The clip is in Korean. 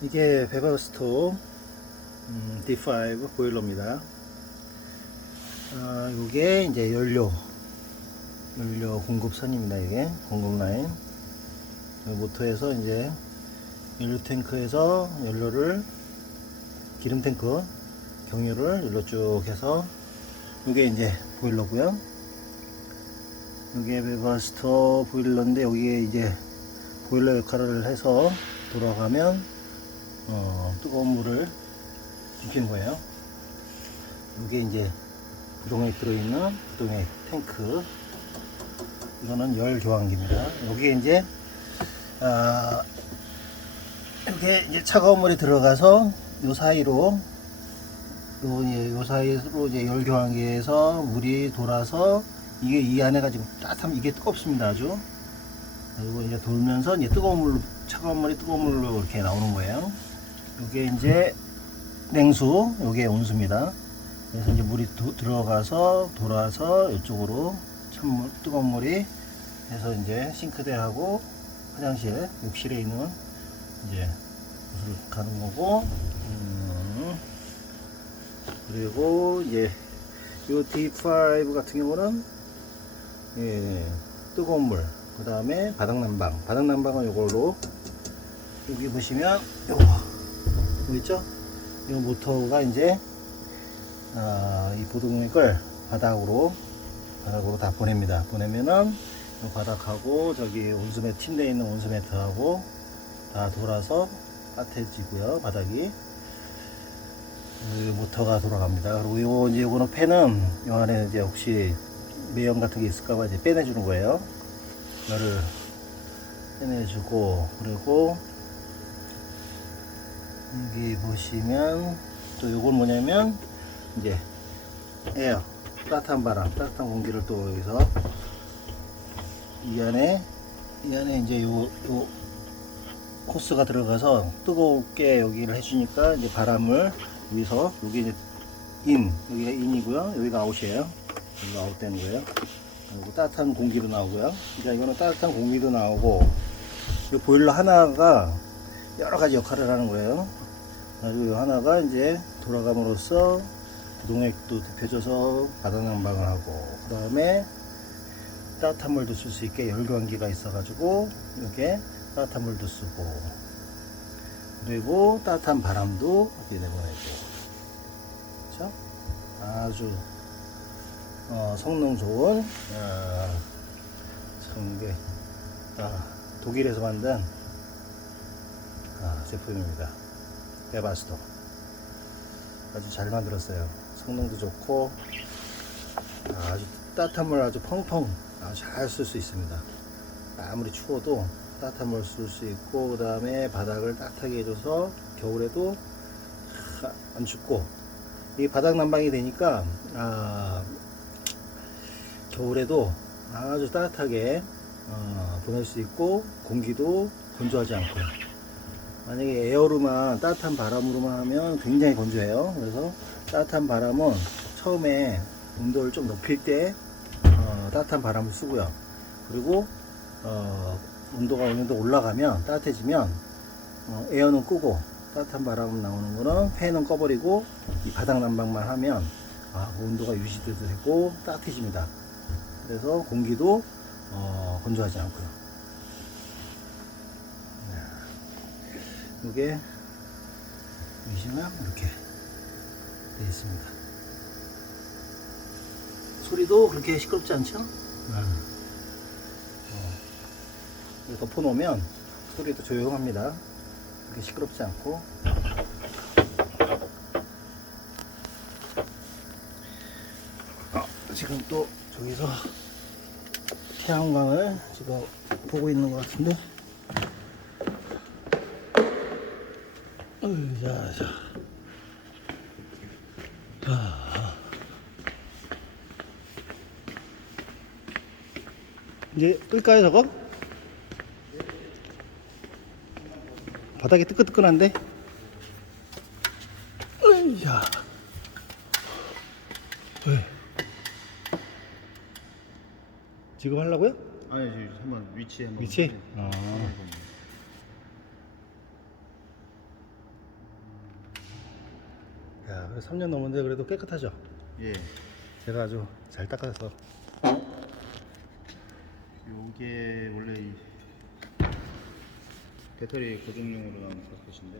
이게 베바스토 음, D5 보일러입니다. 아, 이게 이제 연료 연료 공급선입니다. 이게 공급 라인 이 모터에서 이제 연료 탱크에서 연료를 기름 탱크 경유를 일로 쭉 해서 이게 이제 보일러고요. 이게 베바스터 보일러인데 여기에 이제 보일러 역할을 해서 돌아가면 어, 뜨거운 물을 지키는 거예요. 이게 이제 부동액 들어있는 부동액 탱크. 이거는 열 교환기입니다. 여기에 이제 아, 이렇게 이제 차가운 물이 들어가서 요 사이로 요, 예, 요 사이로 이제 열 교환기에서 물이 돌아서 이게 이 안에가 지금 따뜻하면 이게 뜨겁습니다 아주 그리고 이제 돌면서 이제 뜨거운 물로 차가운 물이 뜨거운 물로 이렇게 나오는 거예요 이게 이제 냉수 요게 온수입니다 그래서 이제 물이 도- 들어가서 돌아서 이쪽으로 찬물 뜨거운 물이 해서 이제 싱크대하고 화장실 욕실에 있는 이제 곳을 가는 거고 음, 그리고 이제 요 D5 같은 경우는 예, 뜨거운 물, 그 다음에 바닥난방. 바닥난방은 요걸로, 여기 보시면, 요거, 뭐 있죠? 이 모터가 이제, 아, 이 보동액을 바닥으로, 바닥으로 다 보냅니다. 보내면은, 요 바닥하고, 저기 온수매트, 침대에 있는 온수매트하고, 다 돌아서 따뜻해지고요, 바닥이. 이 모터가 돌아갑니다. 그리고 요, 이제 요거는 팬은, 요 안에 이제 혹시 매연 같은 게 있을까봐 이제 빼내주는 거예요. 열을 빼내주고, 그리고 여기 보시면, 또 요건 뭐냐면, 이제 에어, 따뜻한 바람, 따뜻한 공기를 또 여기서 이 안에, 이 안에 이제 요, 요 코스가 들어가서 뜨겁게 여기를 해주니까 이제 바람을 여기서 여기 이제 인 여기가 인이고요. 여기가 아웃이에요. 여기가 아웃 되는 거예요. 그리고 따뜻한 공기도 나오고요. 그러니까 이거는 따뜻한 공기도 나오고 이 보일러 하나가 여러 가지 역할을 하는 거예요 그리고 이 하나가 이제 돌아감으로써 부동액도 데펴져서 바닥난방을 하고 그 다음에 따뜻한 물도 쓸 수 있게 열교환기가 있어 가지고 이렇게 따뜻한 물도 쓰고 그리고 따뜻한 바람도 이렇게 내보내고 그렇죠? 아주 어, 성능 좋은 어, 참 이게 아, 독일에서 만든 아, 제품입니다. 베바스토 아주 잘 만들었어요. 성능도 좋고 아주 따뜻한 물 아주 펑펑 아주 잘 쓸 수 있습니다. 아무리 추워도 따뜻한 물 쓸 수 있고 그 다음에 바닥을 따뜻하게 해줘서 겨울에도 하- 안 춥고 이 바닥 난방이 되니까 아, 겨울에도 아주 따뜻하게 어, 보낼 수 있고 공기도 건조하지 않고 만약에 에어로만 따뜻한 바람으로만 하면 굉장히 건조해요 그래서 따뜻한 바람은 처음에 온도를 좀 높일 때 어, 따뜻한 바람을 쓰고요 그리고 어, 온도가 어느 정도 올라가면 따뜻해지면 어, 에어는 끄고 따뜻한 바람 나오는 거는 팬은 꺼버리고 이 바닥 난방만 하면 아, 그 온도가 유지돼도 되고 따뜻해집니다. 그래서 공기도 어, 건조하지 않고요. 이게 보시면 이렇게 되어 있습니다. 소리도 그렇게 시끄럽지 않죠? 네. 이거 덮어놓으면 소리도 조용합니다. 그렇게 시끄럽지 않고. 어, 지금 또 저기서 태양광을 지금 보고 있는 것 같은데. 어이, 자, 자. 자. 이제 끌까요, 저거? 바닥이 뜨끈뜨끈한데? 으이야. 왜? 지금 하려고요? 아니 지금 한번 위치 한번 위치? 아. 한번. 야, 3년 넘었는데 그래도 깨끗하죠? 예. 제가 아주 잘 닦아서. 요게 원래 이 배터리 고정용으로 나온 버킷인데